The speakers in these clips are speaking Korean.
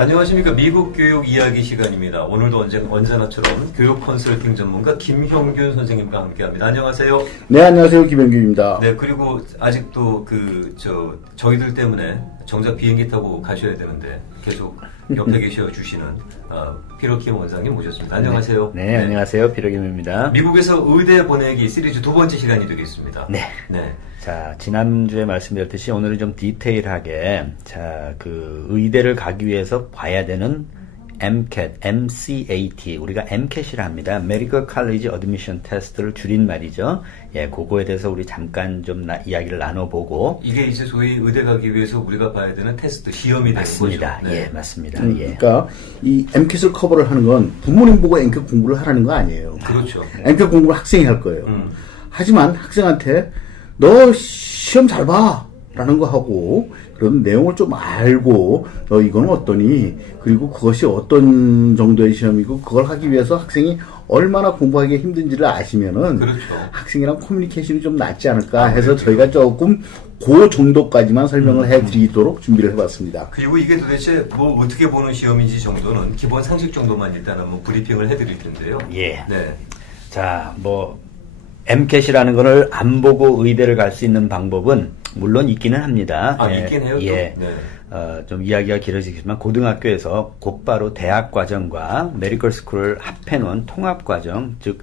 안녕하십니까. 미국 교육 이야기 시간입니다. 오늘도 언제나처럼 교육 컨설팅 전문가 김형균 선생님과 함께합니다. 안녕하세요. 네, 안녕하세요. 김형균입니다. 네, 그리고 아직도 저희들 때문에 정작 비행기 타고 가셔야 되는데 계속 옆에 계셔 주시는 피로킴 원장님 모셨습니다. 안녕하세요. 네, 안녕하세요. 피로킴입니다. 미국에서 의대 보내기 시리즈 두 번째 시간이 되겠습니다. 네. 자, 지난주에 말씀드렸듯이 오늘은 좀 디테일하게, 그 의대를 가기 위해서 봐야 되는 MCAT, MCAT, 우리가 MCAT이라 합니다. Medical College Admission Test를 줄인 말이죠. 예, 그거에 대해서 우리 잠깐 좀 이야기를 나눠보고. 이게 이제 소위 의대 가기 위해서 우리가 봐야 되는 테스트, 시험이 되는 거죠. 맞습니다. 네. 예, 맞습니다. 예. 그러니까 이 MCAT을 커버를 하는 건 부모님 보고 MCAT 공부를 하라는 거 아니에요. 그렇죠. MCAT 공부를 학생이 할 거예요. 하지만 학생한테 너 시험 잘 봐! 라는 거 하고, 그런 내용을 좀 알고, 너 이건 어떠니? 그리고 그것이 어떤 정도의 시험이고, 그걸 하기 위해서 학생이 얼마나 공부하기 힘든지를 아시면은, 그렇죠. 학생이랑 커뮤니케이션이 좀 낫지 않을까 해서 저희가 조금 그 정도까지만 설명을 해드리도록 준비를 해봤습니다. 그리고 이게 도대체 뭐 어떻게 보는 시험인지 정도는 기본 상식 정도만 일단 한번 브리핑을 해드릴 텐데요. 예. 네. 자, MCAT이라는 거를 안 보고 의대를 갈 수 있는 방법은 물론 있기는 합니다. 있긴 해요? 예. 네. 좀 이야기가 길어지겠지만 고등학교에서 곧바로 대학 과정과 메디컬 스쿨을 합해놓은 통합 과정, 즉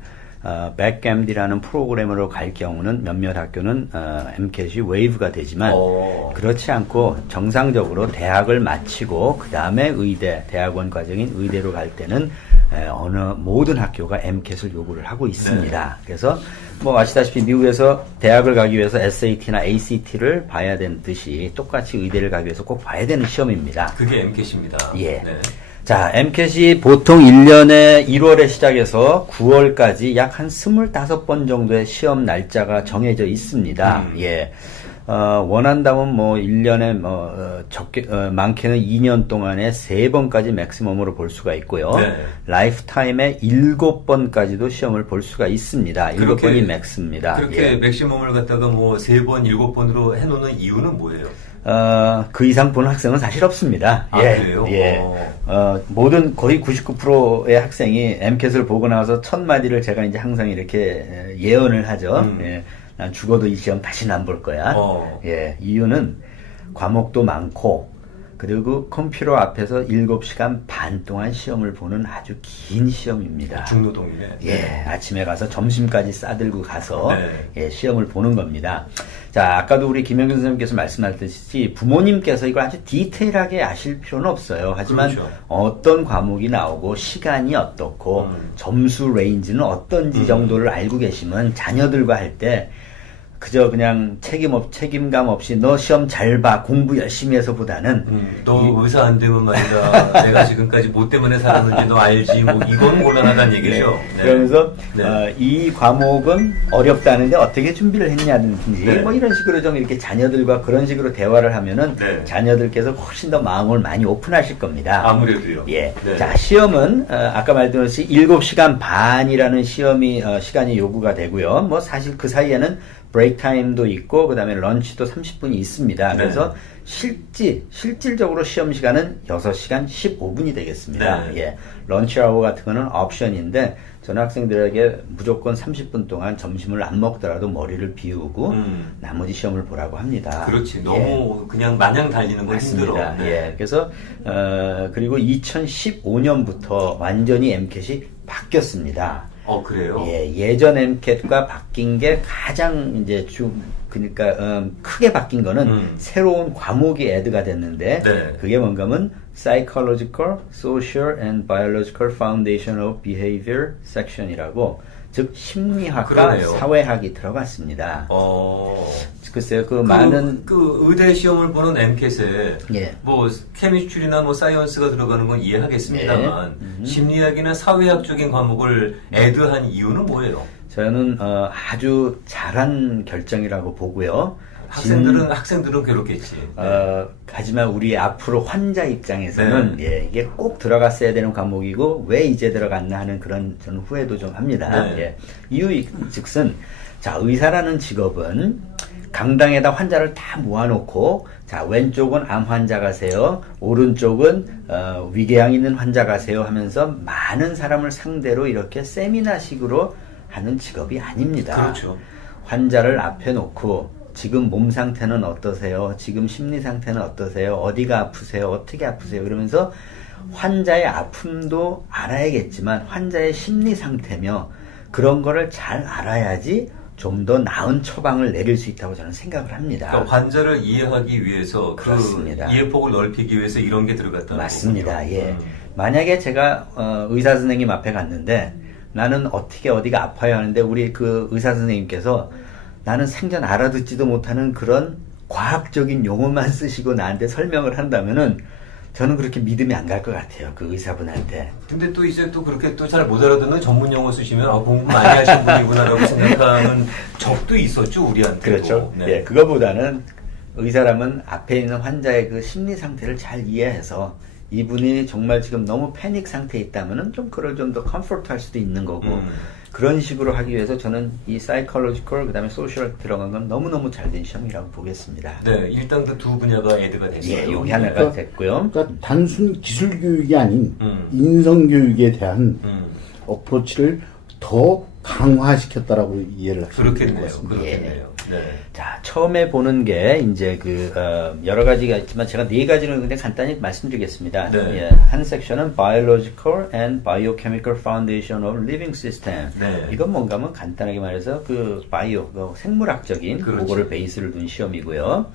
백엠디라는 프로그램으로 갈 경우는 몇몇 학교는 MCAT이 웨이브가 되지만 그렇지 않고 정상적으로 대학을 마치고 그 다음에 대학원 과정인 의대로 갈 때는 모든 학교가 MCAT을 요구를 하고 있습니다. 네. 그래서 아시다시피 미국에서 대학을 가기 위해서 SAT나 ACT를 봐야 되는 듯이 똑같이 의대를 가기 위해서 꼭 봐야 되는 시험입니다. 그게 MCAT입니다. 예. 네. 자, MCAT이 보통 1년에 1월에 시작해서 9월까지 약 한 25번 정도의 시험 날짜가 정해져 있습니다. 예. 원한다면 1년에 많게는 2년 동안에 3번까지 맥시멈으로 볼 수가 있고요. 네. 라이프타임에 7번까지도 시험을 볼 수가 있습니다. 7번이 맥스입니다. 그렇게 맥시멈을 갖다가 3번, 7번으로 해놓는 이유는 뭐예요? 그 이상 보는 학생은 사실 없습니다. 그래요? 예. 거의 99%의 학생이 MCAT을 보고 나서 첫 마디를 제가 이제 항상 이렇게 예언을 하죠. 예. 난 죽어도 이 시험 다시는 안 볼 거야. 예. 이유는 과목도 많고, 그리고 컴퓨터 앞에서 7시간 반 동안 시험을 보는 아주 긴 시험입니다. 중노동이네. 예, 아침에 가서 점심까지 싸들고 가서 네. 시험을 보는 겁니다. 자, 아까도 우리 김영균 선생님께서 말씀하셨듯이 부모님께서 이걸 아주 디테일하게 아실 필요는 없어요. 하지만 그렇죠. 어떤 과목이 나오고 시간이 어떻고 점수 레인지는 어떤지 정도를 알고 계시면 자녀들과 할 때 그저 그냥 책임감 없이 너 시험 잘 봐, 공부 열심히 해서 보다는 너 의사 안 되면 말이다. 내가 지금까지 뭐 때문에 살았는지 너 알지. 이건 곤란하다는 얘기죠. 네. 그러면서 이 과목은 어렵다는데 어떻게 준비를 했냐든지 이런 식으로 좀 이렇게 자녀들과 그런 식으로 대화를 하면은 자녀들께서 훨씬 더 마음을 많이 오픈하실 겁니다. 아무래도요. 예. 자, 시험은 아까 말씀드렸듯이 7시간 반이라는 시간이 요구가 되고요. 사실 그 사이에는 브레이크 타임도 있고 그다음에 런치도 30분이 있습니다. 그래서 실질적으로 시험 시간은 6시간 15분이 되겠습니다. 예. 런치 아워 같은 거는 옵션인데 저는 학생들에게 무조건 30분 동안 점심을 안 먹더라도 머리를 비우고 나머지 시험을 보라고 합니다. 그렇지. 너무 그냥 마냥 달리는 건 맞습니다. 힘들어. 예. 그래서 그리고 2015년부터 완전히 MCAT이 바뀌었습니다. 그래요? 예, 예전 MCAT과 바뀐 게 가장 이제 그러니까 크게 바뀐 거는 새로운 과목이 애드가 됐는데 그게 뭔가 하면 Psychological, Social and Biological Foundation of Behavior Section이라고 즉 심리학과 그러네요. 사회학이 들어갔습니다. 글쎄요, 많은 의대 시험을 보는 MCAT에 예. 케미스트리나 사이언스가 들어가는 건 이해하겠습니다만 심리학이나 사회학적인 과목을 애드한 이유는 뭐예요? 저는 아주 잘한 결정이라고 보고요. 학생들은 괴롭겠지. 하지만 우리 앞으로 환자 입장에서는 이게 꼭 들어갔어야 되는 과목이고 왜 이제 들어갔나 하는 그런 저는 후회도 좀 합니다. 이유 즉슨 자, 의사라는 직업은 강당에다 환자를 다 모아놓고 자 왼쪽은 암 환자 가세요, 오른쪽은 위궤양 있는 환자 가세요 하면서 많은 사람을 상대로 이렇게 세미나식으로 하는 직업이 아닙니다. 그렇죠. 환자를 앞에 놓고 지금 몸 상태는 어떠세요? 지금 심리 상태는 어떠세요? 어디가 아프세요? 어떻게 아프세요? 그러면서 환자의 아픔도 알아야겠지만 환자의 심리 상태며 그런 거를 잘 알아야지 좀 더 나은 처방을 내릴 수 있다고 저는 생각을 합니다. 그러니까 환자를 이해하기 위해서 그렇습니다. 그 이해폭을 넓히기 위해서 이런 게 들어갔다. 맞습니다. 예. 만약에 제가 의사 선생님 앞에 갔는데 나는 어떻게 어디가 아파요 하는데 우리 그 의사 선생님께서 나는 생전 알아듣지도 못하는 그런 과학적인 용어만 쓰시고 나한테 설명을 한다면은 저는 그렇게 믿음이 안 갈 것 같아요. 그 의사분한테. 근데 또 이제 또 그렇게 또 잘 못 알아듣는 전문 용어 쓰시면 공부 많이 하신 분이구나라고 생각하는 적도 있었죠, 우리한테. 그렇죠. 네. 예, 그거보다는 의사라면 앞에 있는 환자의 그 심리 상태를 잘 이해해서 이분이 정말 지금 너무 패닉 상태에 있다면은 좀 그걸 좀 더 컴포트 할 수도 있는 거고 그런 식으로 하기 위해서 저는 이 사이콜로지컬 그다음에 소셜 들어간 건 너무너무 잘 된 시험이라고 보겠습니다. 네, 일단 그 두 분야가 애드가 됐어요. 예, 여기 하나가 됐고요. 그러니까 단순 기술 교육이 아닌 인성 교육에 대한 어프로치를 더 강화시켰다라고 이해를 하시면 될 것 그렇겠네요. 같습니다. 그렇겠네요. 네. 자, 처음에 보는 게 이제 여러 가지가 있지만 제가 네 가지를 근데 간단히 말씀드리겠습니다. 네. 예, 한 섹션은 Biological and Biochemical Foundation of Living System. 네. 이건 뭔가 하면 간단하게 말해서 그 생물학적인 그렇죠. 그거를 베이스를 둔 시험이고요.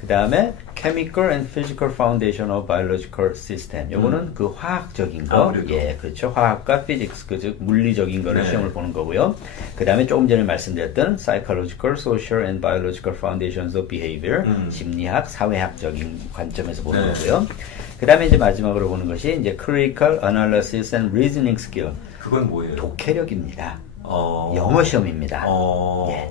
그 다음에 Chemical and Physical Foundation of Biological System. 요거는 그 화학적인 거. 아무래도. 예, 그렇죠. 화학과 physics, 즉 물리적인 거를 네. 시험을 보는 거고요. 그 다음에 조금 전에 말씀드렸던 Psychological, Social and Biological Foundations of Behavior. 심리학, 사회학적인 관점에서 보는 네. 거고요. 그 다음에 이제 마지막으로 보는 것이 이제 Critical Analysis and Reasoning Skill. 그건 뭐예요? 독해력입니다. 어... 영어 시험입니다. 어... 예.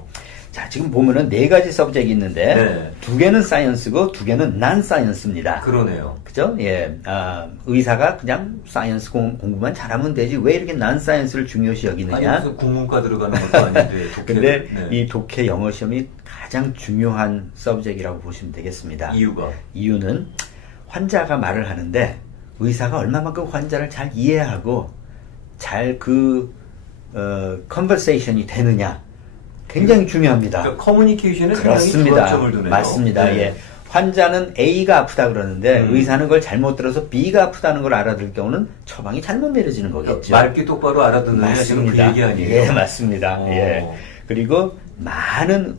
자, 지금 보면은 네 가지 서브젝트 있는데 네. 두 개는 사이언스고 두 개는 난 사이언스입니다. 그러네요. 그죠? 예. 의사가 그냥 사이언스 공부만 잘하면 되지 왜 이렇게 난 사이언스를 중요시 아니 여기느냐? 무슨 국문과 들어가는 것도 아닌데 독해. 근데 네. 이 독해 영어 시험이 가장 중요한 서브젝트라고 보시면 되겠습니다. 이유는 환자가 말을 하는데 의사가 얼마만큼 환자를 잘 이해하고 잘 컨버세이션이 되느냐 굉장히 중요합니다. 그러니까 커뮤니케이션에 상당히 그렇습니다. 중점을 두네요. 맞습니다. 네. 예. 환자는 A가 아프다 그러는데 의사는 그걸 잘못 들어서 B가 아프다는 걸 알아들 경우는 처방이 잘못 내려지는 거겠죠. 말귀 똑바로 알아듣느냐 지금 그 얘기 아니에요? 예, 맞습니다. 어. 예. 그리고 많은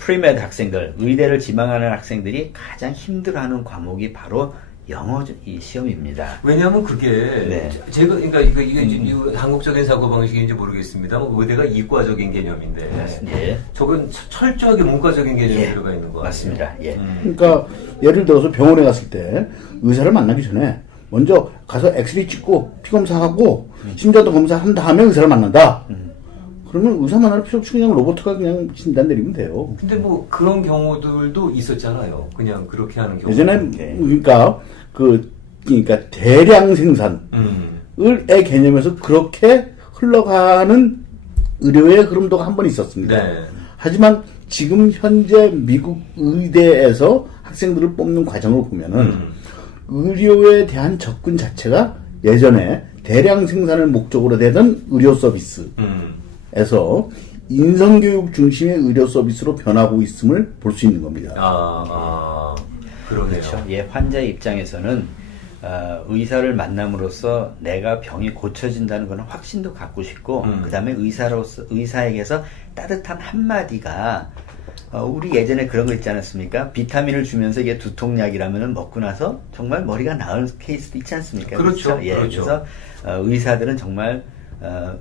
프리메드 학생들, 의대를 지망하는 학생들이 가장 힘들어하는 과목이 바로 영어 이 시험입니다. 왜냐하면 그게 네. 제가 그러니까 이거 한국적인 사고 방식인지 모르겠습니다만 의대가 이과적인 개념인데 예. 저건 철저하게 문과적인 개념이 예. 들어가 있는 거 맞습니다. 아니에요? 예. 그러니까 예를 들어서 병원에 갔을 때 의사를 만나기 전에 먼저 가서 엑스레이 찍고 피 검사하고 심장도 검사한 다음에 의사를 만난다. 그러면 의사 만날 필요 없이 그냥 로봇가 그냥 진단 내리면 돼요. 근데 뭐 그런 경우들도 있었잖아요. 그냥 그렇게 하는 경우. 예전에 네. 그러니까 대량 생산의 개념에서 그렇게 흘러가는 의료의 흐름도 한 번 있었습니다. 네. 하지만 지금 현재 미국 의대에서 학생들을 뽑는 과정을 보면은 의료에 대한 접근 자체가 예전에 대량 생산을 목적으로 되던 의료 서비스에서 인성교육 중심의 의료 서비스로 변하고 있음을 볼 수 있는 겁니다. 그러네요. 그렇죠. 예, 환자의 입장에서는 의사를 만남으로써 내가 병이 고쳐진다는 그런 확신도 갖고 싶고 그 다음에 의사에게서 따뜻한 한마디가 우리 예전에 그런 거 있지 않았습니까? 비타민을 주면서 이게 두통약이라면 먹고 나서 정말 머리가 나은 케이스도 있지 않습니까? 그렇죠. 예, 그렇죠. 그래서 의사들은 정말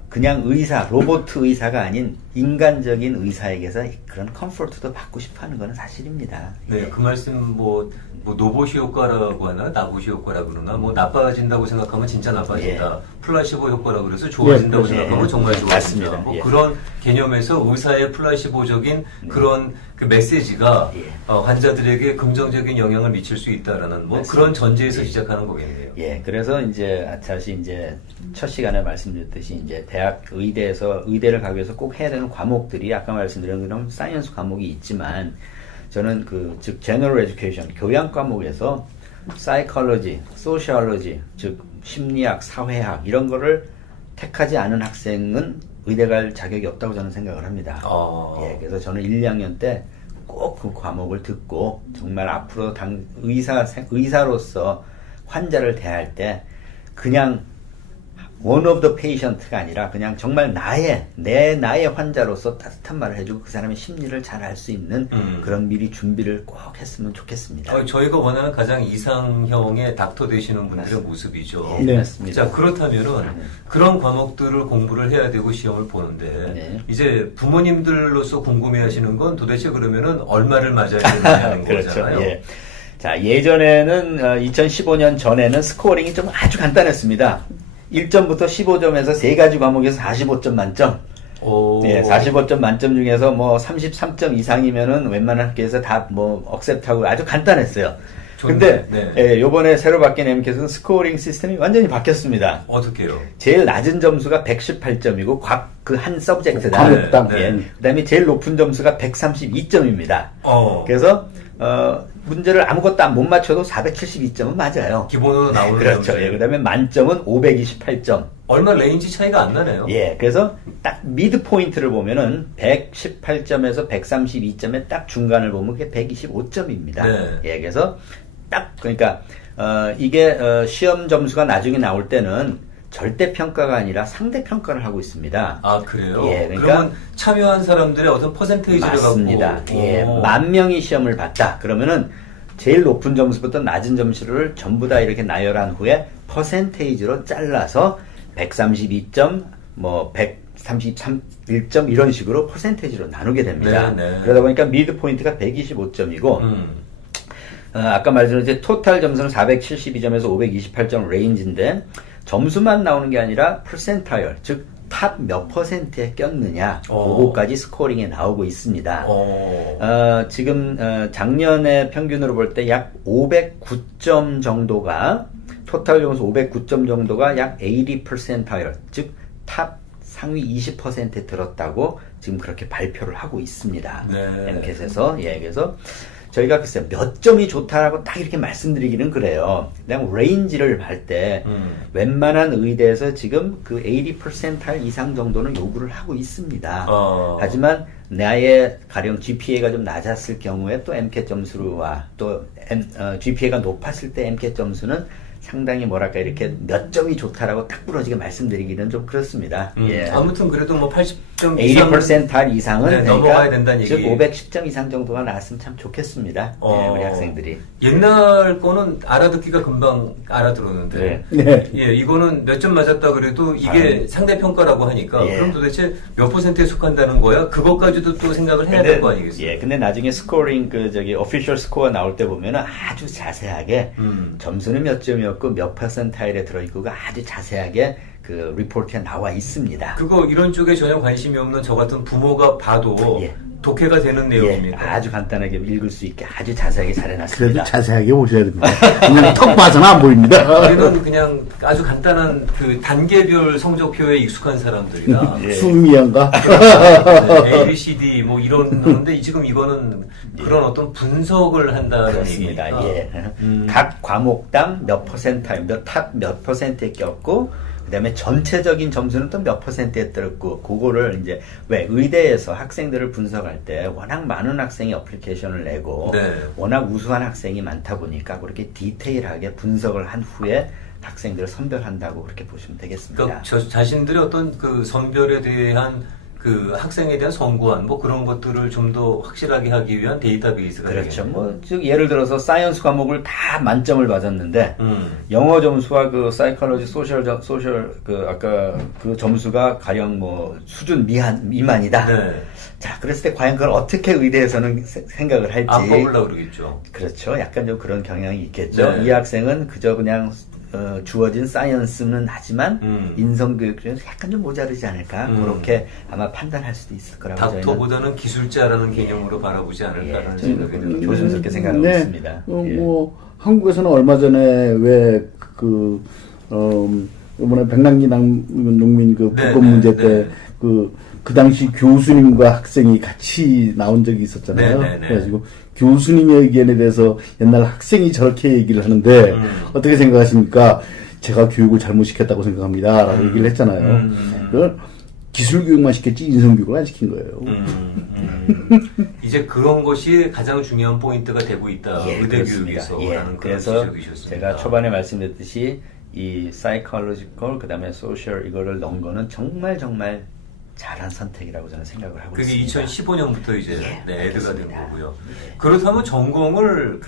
그냥 로봇 의사가 아닌 인간적인 의사에게서 그런 컴포트도 받고 싶어 하는 건 사실입니다. 네, 그 말씀 뭐 노보시 효과라고 하나 나보시 효과라고 그러나 뭐 나빠진다고 생각하면 진짜 나빠진다. 플라시보 효과라고 그래서 좋아진다고 예, 생각하면 예. 정말 좋아진다. 맞습니다. 뭐 예. 그런 개념에서 의사의 플라시보적인 그런 그 메시지가 예. 환자들에게 긍정적인 영향을 미칠 수 있다라는 뭐 맞습니다. 그런 전제에서 시작하는 거겠네요. 예, 그래서 이제 다시 이제 첫 시간에 말씀드렸듯이 이제 대학 의대를 가기 위해서 꼭 해야 되는 과목들이 아까 말씀드린 그런 사이언스 과목이 있지만 저는 즉 제너럴 에듀케이션 교양 과목에서 사이콜로지, 소시올로지 즉 심리학, 사회학 이런 거를 택하지 않은 학생은 의대 갈 자격이 없다고 저는 생각을 합니다. 예, 그래서 저는 1, 2학년 때 꼭 그 과목을 듣고 정말 앞으로 의사로서 환자를 대할 때 그냥 one of the patient가 아니라 그냥 정말 나의 환자로서 따뜻한 말을 해주고 그 사람의 심리를 잘 알 수 있는 그런 미리 준비를 꼭 했으면 좋겠습니다. 저희가 원하는 가장 이상형의 닥터 되시는 분들의 모습이죠. 네, 맞습니다. 자, 그렇다면은 그런 과목들을 공부를 해야 되고 시험을 보는데 네. 이제 부모님들로서 궁금해 하시는 건 도대체 그러면은 얼마를 맞아야 되느냐는 그렇죠. 거잖아요. 예. 자, 예전에는 2015년 전에는 스코어링이 좀 아주 간단했습니다. 1점부터 15점에서 세 가지 과목에서 45점 만점. 예, 45점 만점 중에서 뭐 33점 이상이면은 웬만한 학교에서 다 뭐 억셉트하고 아주 간단했어요. 근데 네. 예, 요번에 새로 바뀐 MCAT은 스코어링 시스템이 완전히 바뀌었습니다. 어떻게요? 제일 낮은 점수가 118점이고 그 한 서브젝트다. 과목당. 네. 그다음에 제일 높은 점수가 132점입니다. 그래서 그래서 문제를 아무것도 못 맞춰도 472점은 맞아요. 기본으로 나오는 그렇죠. 점수. 예, 그다음에 만점은 528점. 얼마 레인지 차이가 안 나네요. 예, 그래서 딱 미드 포인트를 보면은 118점에서 132점의 딱 중간을 보면 그게 125점입니다. 네. 예, 그래서 그러니까 이게 시험 점수가 나중에 나올 때는 절대 평가가 아니라 상대 평가를 하고 있습니다. 아, 그래요? 예, 그러니까 그러면 참여한 사람들의 어떤 퍼센테이지를 맞습니다. 갖고 예, 10,000명이 시험을 봤다. 그러면은 제일 높은 점수부터 낮은 점수를 전부 다 이렇게 나열한 후에 퍼센테이지로 잘라서 132점, 뭐 131점 이런 식으로 퍼센테이지로 나누게 됩니다. 네, 네. 그러다 보니까 미드 포인트가 125점이고 아까 말씀드린 이제 토탈 점수는 472점에서 528점 레인지인데 점수만 나오는 게 아니라 퍼센타일, 즉 탑 몇 퍼센트에 꼈느냐 그거까지 스코어링에 나오고 있습니다. 지금 작년에 평균으로 볼 때 약 509점 정도가 토탈 점수 509점 정도가 약 80%, 즉 탑 상위 20%에 들었다고 지금 그렇게 발표를 하고 있습니다. 네. MCAT에서. 예, 그래서 저희가 글쎄요 몇 점이 좋다라고 딱 이렇게 말씀드리기는 그래요. 그냥 레인지를 할 때 웬만한 의대에서 지금 그 80% 이상 정도는 요구를 하고 있습니다. 하지만 나의 가령 GPA가 좀 낮았을 경우에 또 MCAT 점수와 또 GPA가 높았을 때 MCAT 점수는 상당히 뭐랄까 이렇게 몇 점이 좋다라고 딱 부러지게 말씀드리기는 좀 그렇습니다. 예. 아무튼 그래도 뭐 80점 이상 80% 이상은 네, 넘어가야 된다는 즉 얘기. 510점 이상 정도가 나왔으면 참 좋겠습니다. 예, 우리 학생들이. 옛날 거는 알아듣기가 금방 알아들었는데 네. 예, 이거는 몇 점 맞았다 그래도 이게 상대 평가라고 하니까 예. 그럼 도대체 몇 퍼센트에 속한다는 거야? 그것까지도 또 생각을 해야 될 거 아니겠어요? 예, 근데 나중에 스코어링 오피셜 스코어 나올 때 보면은 아주 자세하게 점수는 몇 점이었고 몇 퍼센타일에 들어있고가 아주 자세하게 그 리포트에 나와 있습니다. 그거 이런 쪽에 전혀 관심이 없는 저 같은 부모가 봐도 예. 독해가 되는 예, 내용입니다. 아주 간단하게 읽을 수 있게 아주 자세하게 잘 그래도 해놨습니다. 자세하게 보셔야 됩니다. 그냥 턱 봐서는 안 보입니다. 우리는 그냥 아주 간단한 그 단계별 성적표에 익숙한 사람들이라 예. 수미양가 A, B, C, D 뭐 이런 건데 지금 이거는 그런 어떤 분석을 한다는 그렇습니다. 얘기니까. 예. 각 과목당 몇 퍼센타일, 탑 몇 퍼센트에 꼈고, 그 다음에 전체적인 점수는 또 몇 퍼센트에 들었고, 그거를 이제, 왜 의대에서 학생들을 분석할 때 워낙 많은 학생이 어플리케이션을 내고, 네. 워낙 우수한 학생이 많다 보니까 그렇게 디테일하게 분석을 한 후에 학생들을 선별한다고 그렇게 보시면 되겠습니다. 그러니까 저 자신들의 어떤 그 선별에 대한 그 학생에 대한 선고안 뭐 그런 것들을 좀 더 확실하게 하기 위한 데이터베이스가 그렇죠. 되겠네요. 뭐, 즉, 예를 들어서 사이언스 과목을 다 만점을 받았는데, 영어 점수와 그 사이콜로지, 소셜, 아까 그 점수가 가령 뭐, 수준 미만이다. 네. 자, 그랬을 때 과연 그걸 어떻게 의대에서는 생각을 할지. 안 뽑으려고 그러겠죠. 그렇죠. 약간 좀 그런 경향이 있겠죠. 네. 이 학생은 그저 그냥, 주어진 사이언스는 하지만 인성교육 중에서 약간 좀 모자르지 않을까 그렇게 아마 판단할 수도 있을 거라고 닥터보다는 기술자라는 개념으로 바라보지 않을까라는 생각이 듭니다. 조심스럽게 생각하고 네. 있습니다. 뭐 한국에서는 얼마 전에 왜 이번에 백남기 농민 그 네, 불법 네, 문제 네. 때 그 당시 교수님과 학생이 같이 나온 적이 있었잖아요. 네, 네, 네. 그래가지고 교수님의 의견에 대해서 옛날 학생이 저렇게 얘기를 하는데 어떻게 생각하십니까? 제가 교육을 잘못 시켰다고 생각합니다. 라고 얘기를 했잖아요. 그걸 기술 교육만 시켰지 인성 교육을 안 시킨 거예요. 이제 그런 것이 가장 중요한 포인트가 되고 있다. 의대 교육에서라는 그런 그래서 지적이셨습니다. 제가 초반에 말씀드렸듯이 이 psychological 그다음에 social 이거를 넣은 거는 정말 잘한 선택이라고 저는 생각을 하고 그게 있습니다. 2015년부터 이제 애드가 된 그렇습니다. 거고요. 예. 그렇다면 전공을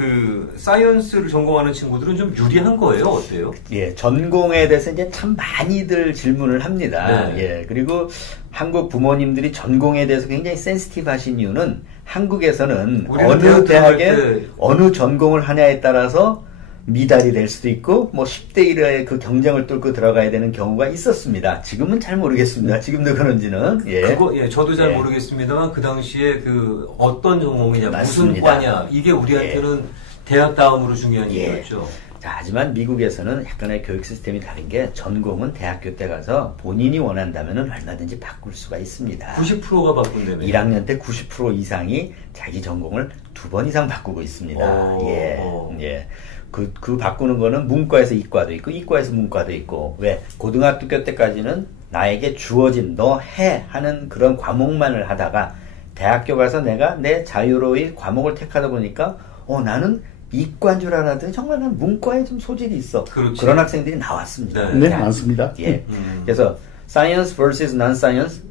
사이언스를 전공하는 친구들은 좀 유리한 거예요? 어때요? 예, 전공에 대해서 이제 참 많이들 질문을 합니다. 네. 예, 그리고 한국 부모님들이 전공에 대해서 굉장히 센시티브 하신 이유는 한국에서는 우리는 어느 대학 들어갈 대학에 때 어느 전공을 하냐에 따라서 미달이 될 수도 있고 뭐 10대 1의 그 경쟁을 뚫고 들어가야 되는 경우가 있었습니다. 지금은 잘 모르겠습니다. 지금도 그런지는. 예. 저도 잘 예. 모르겠습니다만 그 당시에 그 어떤 전공이냐, 무슨 맞습니다. 과냐, 이게 우리한테는 대학 다음으로 중요한 일이었죠. 자, 하지만 미국에서는 약간의 교육 시스템이 다른 게 전공은 대학교 때 가서 본인이 원한다면 얼마든지 바꿀 수가 있습니다. 90%가 바꾼다며. 1학년 때 90% 이상이 자기 전공을 2번 이상 바꾸고 있습니다. 예. 그 바꾸는 거는 문과에서 이과도 있고 이과에서 문과도 있고 왜 고등학교 때까지는 나에게 주어진 너 해 하는 그런 과목만을 하다가 대학교 가서 내가 내 자유로이 과목을 택하다 보니까 나는 이과인 줄 알았더니 정말 난 문과에 좀 소질이 있어. 그렇지. 그런 학생들이 나왔습니다. 네, 많습니다. 예. 그래서 science versus non-science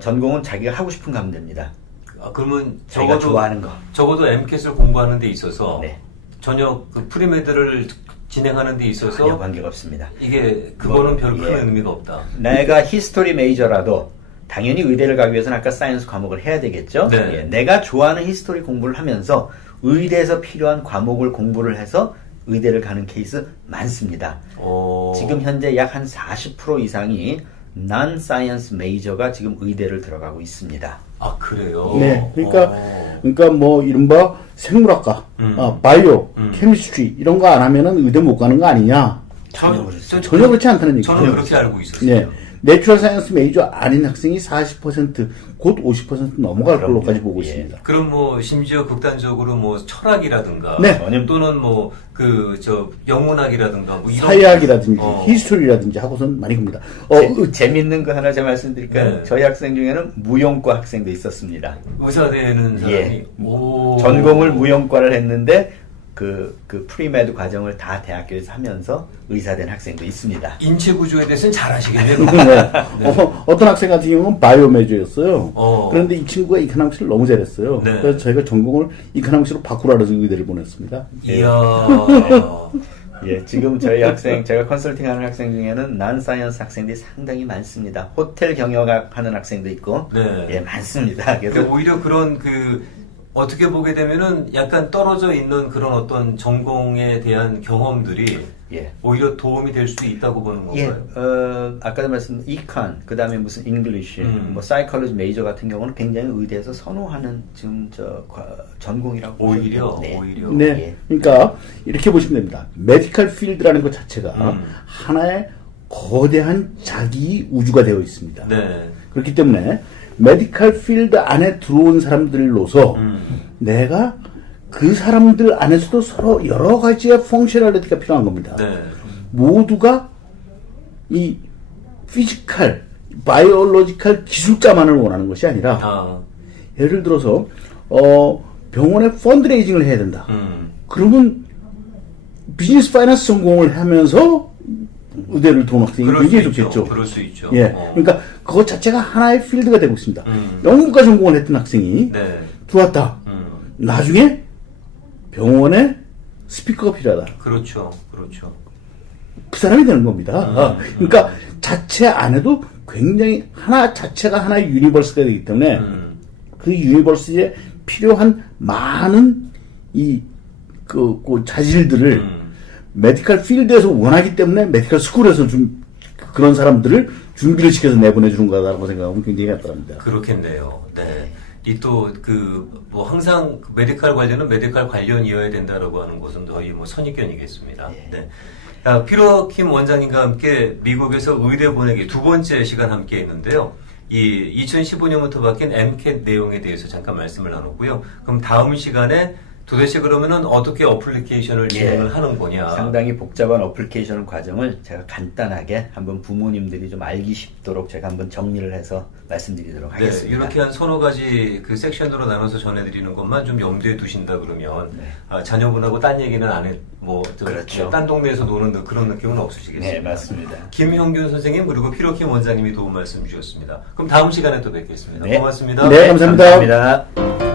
전공은 자기가 하고 싶은 거 하면 됩니다. 그러면 자기가 좋아하는 거. 적어도 MCAT을 공부하는 데 있어서 네. 전혀 그 프리메드를 진행하는 데 있어서 전혀 관계가 없습니다. 이게 그거는 별 큰 예. 의미가 없다. 내가 히스토리 메이저라도 당연히 의대를 가기 위해서는 아까 사이언스 과목을 해야 되겠죠. 네. 예, 내가 좋아하는 히스토리 공부를 하면서 의대에서 필요한 과목을 공부를 해서 의대를 가는 케이스 많습니다. 지금 현재 약 한 40% 이상이 non-science 메이저가 지금 의대를 들어가고 있습니다. 아, 그래요? 네, 그러니까 뭐 이른바 생물학과, 바이오, 케미스트리 이런 거 안 하면은 의대 못 가는 거 아니냐? 전혀 그렇지 않다는 얘기죠. 저는 그렇게 알고 있었어요. 네. 내추럴 사이언스 메이저 아닌 학생이 40%, 곧 50% 넘어갈 걸로까지 보고 있습니다. 그럼 뭐 심지어 극단적으로 뭐 철학이라든가 네. 또는 뭐 영문학이라든가 뭐 이런 사회학이라든지 히스토리라든지 하고선 많이 갑니다. 재밌는 거 하나 제가 말씀드릴까요? 네. 저희 학생 중에는 무용과 학생도 있었습니다. 의사 되는 사람이 예. 전공을 무용과를 했는데 그 프리메드 과정을 다 대학교에서 하면서 의사된 학생도 있습니다. 인체 구조에 대해서는 잘 아시겠네요. 네. 어떤 학생 같은 경우는 바이오 메이저였어요. 그런데 이 친구가 이코노믹스를 너무 잘했어요. 네. 그래서 저희가 전공을 이코노믹스로 바꾸라 해서 의대를 보냈습니다. 이야. 예, 지금 저희 학생, 제가 컨설팅하는 학생 중에는 난사이언스 학생들이 상당히 많습니다. 호텔 경영학 하는 학생도 있고, 네. 예, 많습니다. 그래서 오히려 그런 어떻게 보게 되면은 약간 떨어져 있는 그런 어떤 전공에 대한 경험들이 예. 오히려 도움이 될 수도 있다고 보는 건가요? 예, 아까도 말씀드린 이컨, 그 다음에 무슨 잉글리시, 뭐 사이콜로지 메이저 같은 경우는 굉장히 의대에서 선호하는 지금 전공이라고 오히려 보시면 돼요. 오히려. 네. 예. 그러니까 이렇게 보시면 됩니다. 메디컬 필드라는 것 자체가 하나의 거대한 자기 우주가 되어 있습니다. 네. 그렇기 때문에 메디컬 필드 안에 들어온 사람들로서 내가 그 사람들 안에서도 서로 여러 가지의 펑셔널리티가 필요한 겁니다. 네. 모두가 이 피지컬, 바이올로지컬 기술자만을 원하는 것이 아니라 예를 들어서 병원에 펀드레이징을 해야 된다. 그러면 비즈니스 파이낸스 전공을 하면서 의대를 들어온 학생이 굉장히 좋겠죠. 그럴 수 있죠. 예, 그러니까 그것 자체가 하나의 필드가 되고 있습니다. 영문과 전공을 했던 학생이 네. 들어왔다. 나중에 병원에 스피커가 필요하다. 그렇죠. 그렇죠. 그 사람이 되는 겁니다. 그러니까 자체 안에도 굉장히 자체가 하나의 유니버스가 되기 때문에 그 유니버스에 필요한 많은 그 자질들을 메디컬 필드에서 원하기 때문에 메디컬 스쿨에서 그런 사람들을 준비를 시켜서 내보내주는 거다라고 생각하면 굉장히 간단합니다. 그렇겠네요. 네. 이 또 뭐 항상 메디컬 관련은 메디컬 관련이어야 된다라고 하는 것은 거의 뭐 선입견이겠습니다. 네. 피로 킴 원장님과 함께 미국에서 의대 보내기 두 번째 시간 함께 했는데요. 이 2015년부터 바뀐 MCAT 내용에 대해서 잠깐 말씀을 나눴고요. 그럼 다음 시간에 도대체 그러면은 어떻게 어플리케이션을 진행을 하는 거냐. 상당히 복잡한 어플리케이션 과정을 제가 간단하게 한번 부모님들이 좀 알기 쉽도록 제가 한번 정리를 해서 말씀드리도록 하겠습니다. 네, 이렇게 한 서너 가지 그 섹션으로 나눠서 전해드리는 것만 좀 염두에 두신다 그러면 자녀분하고 딴 얘기는 안 해, 그렇죠. 딴 동네에서 노는 그런 느낌은 없으시겠습니다. 네, 맞습니다. 김형균 선생님 그리고 피로킴 원장님이 도움 말씀 주셨습니다. 그럼 다음 시간에 또 뵙겠습니다. 네. 고맙습니다. 네, 감사합니다. 감사합니다.